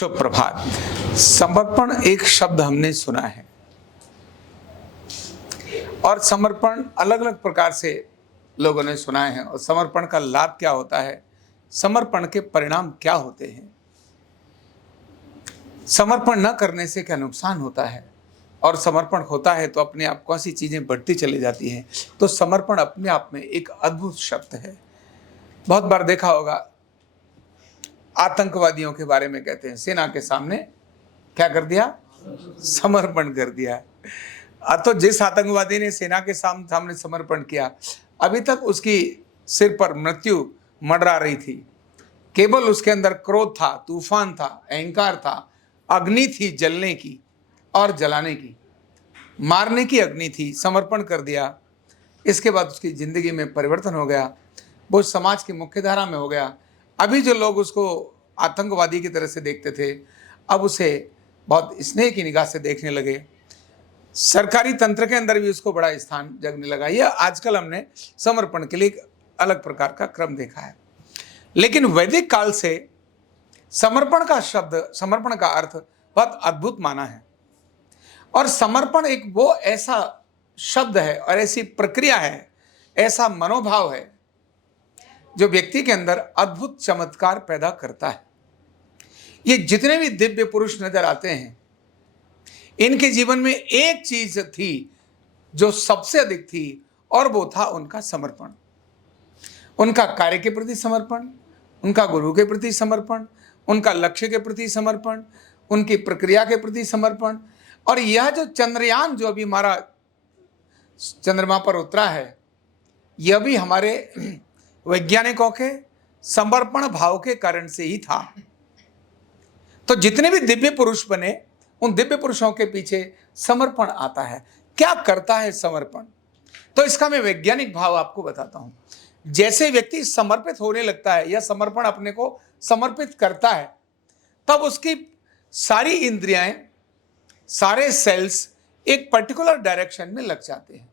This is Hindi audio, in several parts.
शुभ प्रभात। समर्पण एक शब्द हमने सुना है और समर्पण अलग अलग प्रकार से लोगों ने सुना है। और समर्पण का लाभ क्या होता है, समर्पण के परिणाम क्या होते हैं, समर्पण न करने से क्या नुकसान होता है, और समर्पण होता है तो अपने आप कौन सी चीजें बढ़ती चली जाती हैं। तो समर्पण अपने आप में एक अद्भुत शब्द है। बहुत बार देखा होगा, आतंकवादियों के बारे में कहते हैं, सेना के सामने क्या कर दिया, समर्पण कर दिया। तो जिस आतंकवादी ने सेना के सामने समर्पण किया, अभी तक उसकी सिर पर मृत्यु मंडरा रही थी। केवल उसके अंदर क्रोध था, तूफान था, अहंकार था, अग्नि थी जलने की और जलाने की, मारने की अग्नि थी। समर्पण कर दिया, इसके बाद उसकी जिंदगी में परिवर्तन हो गया, वो समाज की मुख्य धारा में हो गया। अभी जो लोग उसको आतंकवादी की तरह से देखते थे, अब उसे बहुत स्नेह की निगाह से देखने लगे। सरकारी तंत्र के अंदर भी उसको बड़ा स्थान जगने लगा। यह आजकल हमने समर्पण के लिए एक अलग प्रकार का क्रम देखा है। लेकिन वैदिक काल से समर्पण का शब्द, समर्पण का अर्थ बहुत अद्भुत माना है। और समर्पण एक वो ऐसा शब्द है और ऐसी प्रक्रिया है, ऐसा मनोभाव है जो व्यक्ति के अंदर अद्भुत चमत्कार पैदा करता है। ये जितने भी दिव्य पुरुष नजर आते हैं, इनके जीवन में एक चीज थी जो सबसे अधिक थी, और वो था उनका समर्पण। उनका कार्य के प्रति समर्पण, उनका गुरु के प्रति समर्पण, उनका लक्ष्य के प्रति समर्पण, उनकी प्रक्रिया के प्रति समर्पण। और यह जो चंद्रयान जो अभी हमारा चंद्रमा पर उतरा है, यह भी हमारे वैज्ञानिकों के समर्पण भाव के कारण से ही था। तो जितने भी दिव्य पुरुष बने, उन दिव्य पुरुषों के पीछे समर्पण आता है। क्या करता है समर्पण? तो इसका मैं वैज्ञानिक भाव आपको बताता हूं। जैसे व्यक्ति समर्पित होने लगता है या समर्पण अपने को समर्पित करता है, तब उसकी सारी इंद्रियां, सारे सेल्स एक पर्टिकुलर डायरेक्शन में लग जाते हैं,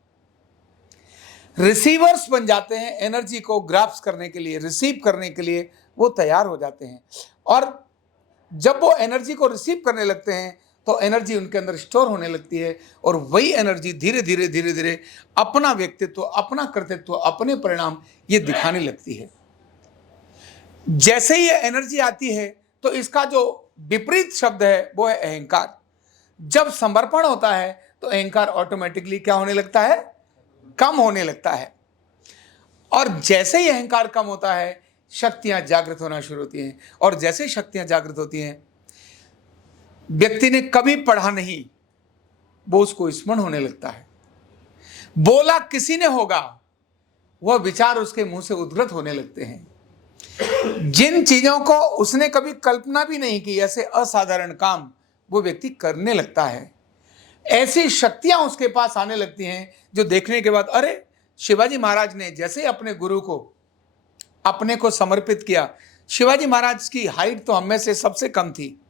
रिसीवर्स बन जाते हैं। एनर्जी को ग्रास्प करने के लिए, रिसीव करने के लिए वो तैयार हो जाते हैं। और जब वो एनर्जी को रिसीव करने लगते हैं तो एनर्जी उनके अंदर स्टोर होने लगती है, और वही एनर्जी धीरे धीरे अपना व्यक्तित्व, अपना कर्तृत्व, अपने परिणाम ये दिखाने लगती है। जैसे ही ये एनर्जी आती है तो इसका जो विपरीत शब्द है वो है अहंकार। जब समर्पण होता है तो अहंकार ऑटोमेटिकली क्या होने लगता है, कम होने लगता है। और जैसे ही अहंकार कम होता है, शक्तियां जागृत होना शुरू होती हैं। और जैसे ही शक्तियां जागृत होती हैं, व्यक्ति ने कभी पढ़ा नहीं, वो उसको स्मरण होने लगता है। बोला किसी ने होगा, वह विचार उसके मुंह से उद्गत होने लगते हैं। जिन चीजों को उसने कभी कल्पना भी नहीं की, ऐसे असाधारण काम वो व्यक्ति करने लगता है। ऐसी शक्तियां उसके पास आने लगती हैं जो देखने के बाद, अरे शिवाजी महाराज ने जैसे अपने गुरु को अपने को समर्पित किया। शिवाजी महाराज की हाइट तो हम में से सबसे कम थी,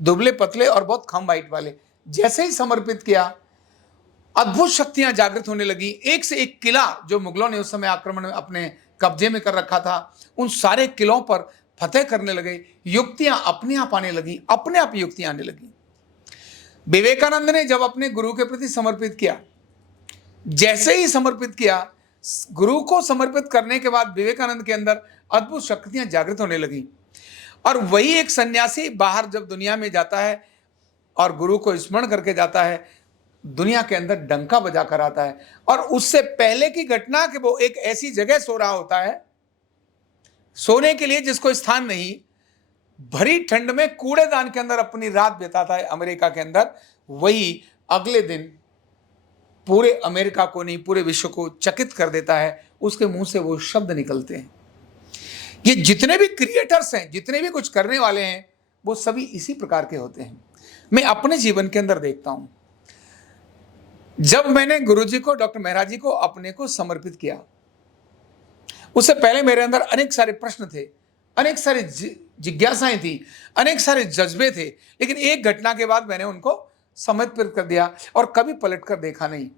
दुबले पतले और बहुत कम हाइट वाले। जैसे ही समर्पित किया, अद्भुत शक्तियां जागृत होने लगी। एक से एक किला जो मुगलों ने उस समय आक्रमण में अपने कब्जे में कर रखा था, उन सारे किलों पर फतेह करने लगे। युक्तियां अपने आप आने लगी, अपने आप युक्तियां आने लगी। विवेकानंद ने जब अपने गुरु के प्रति समर्पित किया, जैसे ही समर्पित किया, गुरु को समर्पित करने के बाद विवेकानंद के अंदर अद्भुत शक्तियां जागृत होने लगी। और वही एक सन्यासी बाहर जब दुनिया में जाता है और गुरु को स्मरण करके जाता है, दुनिया के अंदर डंका बजा कर आता है। और उससे पहले की घटना कि वो एक ऐसी जगह सो रहा होता है, सोने के लिए जिसको स्थान नहीं, भरी ठंड में कूड़ेदान के अंदर अपनी रात बिताता है अमेरिका के अंदर। वही अगले दिन पूरे अमेरिका को नहीं, पूरे विश्व को चकित कर देता है। उसके मुंह से वो शब्द निकलते हैं। ये जितने भी क्रिएटर्स हैं, जितने भी कुछ करने वाले हैं, वो सभी इसी प्रकार के होते हैं। मैं अपने जीवन के अंदर देखता हूं, जब मैंने गुरुजी को, डॉक्टर मेहरा जी को अपने को समर्पित किया, उससे पहले मेरे अंदर अनेक सारे प्रश्न थे, अनेक सारी जिज्ञासाएं थी, अनेक सारे जज्बे थे। लेकिन एक घटना के बाद मैंने उनको समर्पित कर दिया और कभी पलट कर देखा नहीं।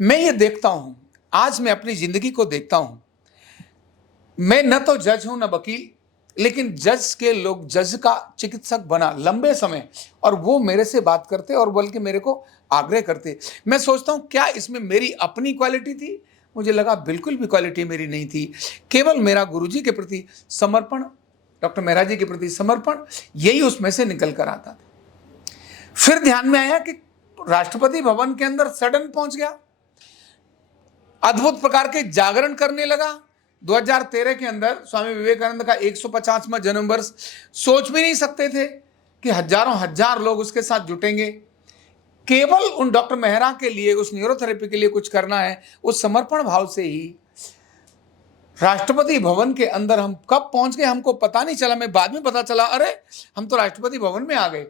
मैं ये देखता हूं, आज मैं अपनी जिंदगी को देखता हूं, मैं न तो जज हूं, न वकील, लेकिन जज के लोग, जज का चिकित्सक बना लंबे समय, और वो मेरे से बात करते और बल्कि मेरे को आग्रह करते। मैं सोचता हूँ क्या इसमें मेरी अपनी क्वालिटी थी? मुझे लगा बिल्कुल भी क्वालिटी मेरी नहीं थी, केवल मेरा गुरुजी के प्रति समर्पण, डॉक्टर मेहरा जी के प्रति समर्पण, यही उसमें से निकल कर आता था। फिर ध्यान में आया कि राष्ट्रपति भवन के अंदर सडन पहुंच गया, अद्भुत प्रकार के जागरण करने लगा। 2013 के अंदर स्वामी विवेकानंद का 150वां जन्म वर्ष, सोच भी नहीं सकते थे कि हजारों हजार लोग उसके साथ जुटेंगे। केवल उन डॉक्टर मेहरा के लिए, उस न्यूरोथेरेपी के लिए कुछ करना है, उस समर्पण भाव से ही राष्ट्रपति भवन के अंदर हम कब पहुंच गए हमको पता नहीं चला। मैं बाद में पता चला, अरे हम तो राष्ट्रपति भवन में आ गए,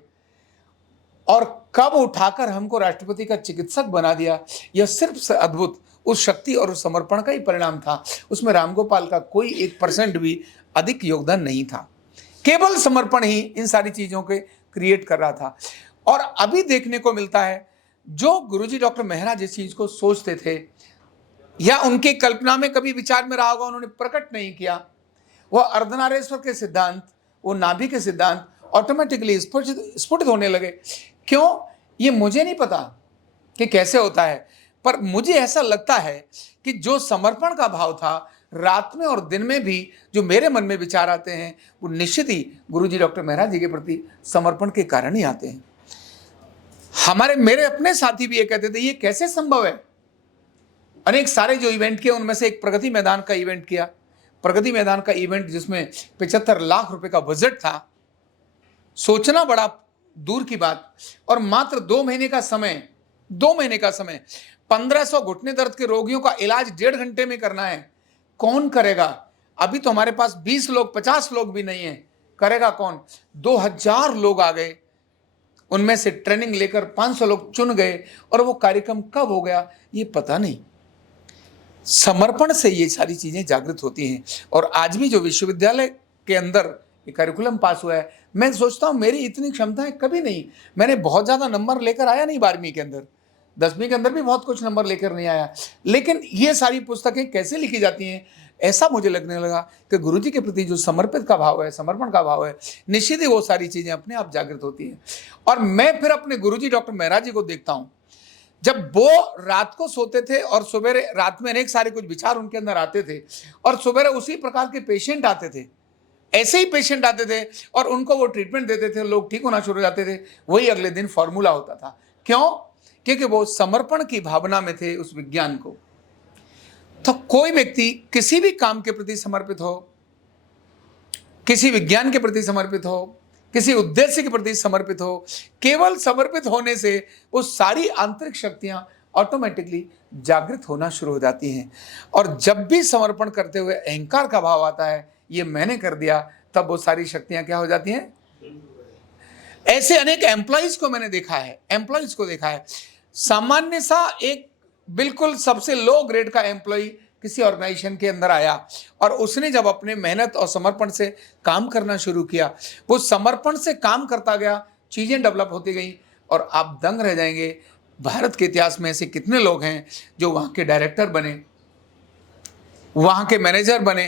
और कब उठाकर हमको राष्ट्रपति का चिकित्सक बना दिया। यह सिर्फ अद्भुत उस शक्ति और उस समर्पण का ही परिणाम था। उसमें रामगोपाल का कोई 1% भी अधिक योगदान नहीं था, केवल समर्पण ही इन सारी चीजों के क्रिएट कर रहा था। और अभी देखने को मिलता है, जो गुरुजी डॉक्टर मेहरा जिस चीज को सोचते थे या उनकी कल्पना में कभी विचार में रहा होगा, उन्होंने प्रकट नहीं किया, वह अर्धनारेश्वर के सिद्धांत, वो नाभि के सिद्धांत ऑटोमेटिकली स्फुटित होने लगे। क्यों, ये मुझे नहीं पता कि कैसे होता है, पर मुझे ऐसा लगता है कि जो समर्पण का भाव था, रात में और दिन में भी जो मेरे मन में विचार आते हैं, वो निश्चित ही गुरुजी डॉक्टर मेहरा जी के प्रति समर्पण के कारण ही आते हैं। मेरे अपने साथी भी ये कहते थे, ये कैसे संभव है। अनेक सारे जो इवेंट किए, उनमें से एक प्रगति मैदान का इवेंट किया। प्रगति मैदान का इवेंट जिसमें 75 लाख रुपए का बजट था, सोचना बड़ा दूर की बात, और मात्र 2 महीने का समय 1500 घुटने दर्द के रोगियों का इलाज 1.5 घंटे में करना है। कौन करेगा? अभी तो हमारे पास 20 लोग 50 लोग भी नहीं है, करेगा कौन? 2000 लोग आ गए, उनमें से ट्रेनिंग लेकर 500 लोग चुन गए, और वो कार्यक्रम कब हो गया ये पता नहीं। समर्पण से ये सारी चीजें जागृत होती हैं। और आज भी जो विश्वविद्यालय के अंदर ये करिकुलम पास हुआ है, मैं सोचता हूँ मेरी इतनी क्षमताएं कभी नहीं। मैंने बहुत ज़्यादा नंबर लेकर आया नहीं 12वीं के अंदर, 10वीं के अंदर भी बहुत कुछ नंबर लेकर नहीं आया, लेकिन ये सारी पुस्तकें कैसे लिखी जाती हैं, ऐसा मुझे लगने लगा कि गुरुजी के प्रति जो समर्पित का भाव है, समर्पण का भाव है, निश्चित ही वो सारी चीज़ें अपने आप जागृत होती हैं। और मैं फिर अपने गुरुजी डॉक्टर मेहरा जी को देखता हूँ, जब वो रात को सोते थे और सुबह रात में अनेक सारे कुछ विचार उनके अंदर आते थे, और सुबह उसी प्रकार के पेशेंट आते थे, ऐसे ही पेशेंट आते थे, और उनको वो ट्रीटमेंट देते थे, लोग ठीक होना शुरू हो जाते थे। वही अगले दिन फॉर्मूला होता था। क्यों? क्योंकि वो समर्पण की भावना में थे उस विज्ञान को। तो कोई व्यक्ति किसी भी काम के प्रति समर्पित हो, किसी विज्ञान के प्रति समर्पित हो, किसी उद्देश्य के प्रति समर्पित हो, केवल समर्पित होने से वो सारी आंतरिक शक्तियां ऑटोमेटिकली जागृत होना शुरू हो जाती हैं। और जब भी समर्पण करते हुए अहंकार का भाव आता है, ये मैंने कर दिया, तब वो सारी शक्तियां क्या हो जाती हैं? ऐसे अनेक एम्प्लॉइज को मैंने देखा है, सामान्य सा एक बिल्कुल सबसे लो ग्रेड का एम्प्लॉय किसी ऑर्गेनाइजेशन के अंदर आया, और उसने जब अपने मेहनत और समर्पण से काम करना शुरू किया, वो समर्पण से काम करता गया, चीजें डेवलप होती गई, और आप दंग रह जाएंगे। भारत के इतिहास में ऐसे कितने लोग हैं जो वहां के डायरेक्टर बने, वहां के मैनेजर बने,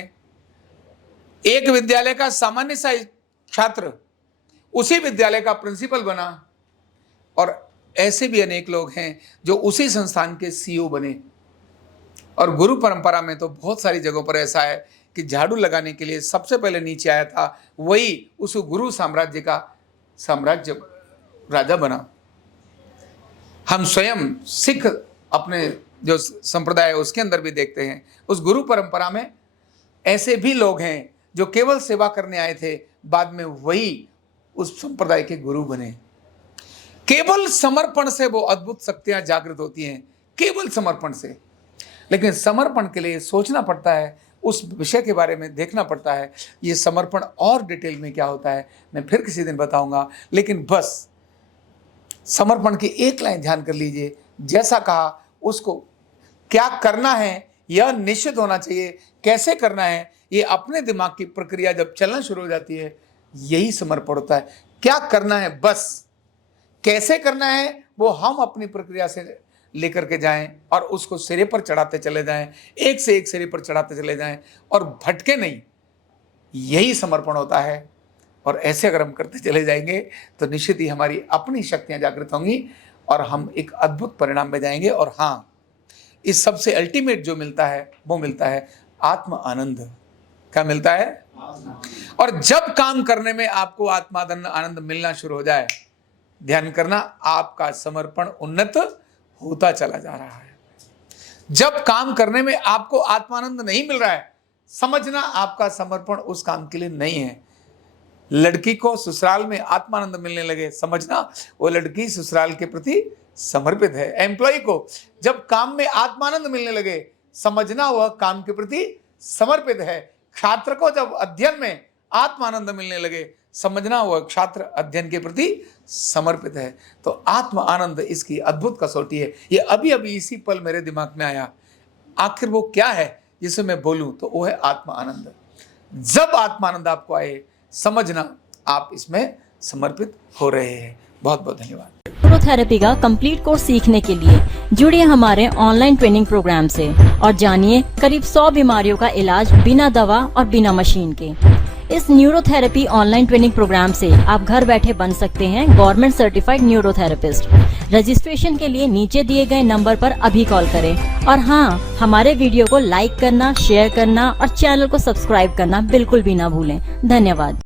एक विद्यालय का सामान्य सा छात्र उसी विद्यालय का प्रिंसिपल बना, और ऐसे भी अनेक लोग हैं जो उसी संस्थान के सीईओ बने। और गुरु परंपरा में तो बहुत सारी जगहों पर ऐसा है कि झाड़ू लगाने के लिए सबसे पहले नीचे आया था वही उस गुरु साम्राज्य का राजा बना। हम स्वयं सिख अपने जो संप्रदाय है उसके अंदर भी देखते हैं, उस गुरु परंपरा में ऐसे भी लोग हैं जो केवल सेवा करने आए थे, बाद में वही उस संप्रदाय के गुरु बने। केवल समर्पण से वो अद्भुत शक्तियां जागृत होती हैं, केवल समर्पण से। लेकिन समर्पण के लिए सोचना पड़ता है, उस विषय के बारे में देखना पड़ता है। ये समर्पण और डिटेल में क्या होता है मैं फिर किसी दिन बताऊंगा, लेकिन बस समर्पण की एक लाइन ध्यान कर लीजिए। जैसा कहा, उसको क्या करना है यह निश्चित होना चाहिए, कैसे करना है ये अपने दिमाग की प्रक्रिया जब चलना शुरू हो जाती है, यही समर्पण होता है। क्या करना है, बस कैसे करना है वो हम अपनी प्रक्रिया से लेकर के जाएं और उसको सिरे पर चढ़ाते चले जाएं, एक से एक सिरे पर चढ़ाते चले जाएं और भटके नहीं। यही समर्पण होता है। और ऐसे अगर हम करते चले जाएंगे तो निश्चित ही हमारी अपनी शक्तियाँ जागृत होंगी और हम एक अद्भुत परिणाम में जाएंगे। और हाँ, इस सबसे अल्टीमेट जो मिलता है वो मिलता है आत्म आनंद। क्या मिलता है? और जब काम करने में आपको आनंद मिलना शुरू हो जाए, ध्यान करना, आपका समर्पण उन्नत होता चला जा रहा है। जब काम करने में आपको आत्मानंद नहीं मिल रहा है, समझना आपका समर्पण उस काम के लिए नहीं है। लड़की को ससुराल में आत्मानंद मिलने लगे, समझना वो लड़की ससुराल के प्रति समर्पित है। एम्प्लॉय को जब काम में आत्मानंद मिलने लगे, समझना वह काम के प्रति समर्पित है। छात्र को जब अध्ययन में आत्मानंद मिलने लगे, समझना वह छात्र अध्ययन के प्रति समर्पित है। तो आत्म आनंद इसकी अद्भुत कसौटी है। ये अभी अभी इसी पल मेरे दिमाग में आया। आखिर वो क्या है जिसे मैं बोलूं, तो वो है आत्म आनंद। जब आत्मानंद आपको आए, समझना आप इसमें समर्पित हो रहे हैं। बहुत बहुत धन्यवाद। न्यूरोथेरेपी का कंप्लीट कोर्स सीखने के लिए जुड़िए हमारे ऑनलाइन ट्रेनिंग प्रोग्राम से और जानिए करीब 100 बीमारियों का इलाज बिना दवा और बिना मशीन के। इस न्यूरोथेरेपी ऑनलाइन ट्रेनिंग प्रोग्राम से आप घर बैठे बन सकते हैं गवर्नमेंट सर्टिफाइड न्यूरोथेरेपिस्ट। रजिस्ट्रेशन के लिए नीचे दिए गए नंबर पर अभी कॉल करें। और हाँ, हमारे वीडियो को लाइक करना, शेयर करना और चैनल को सब्सक्राइब करना बिल्कुल भी ना भूलें। धन्यवाद।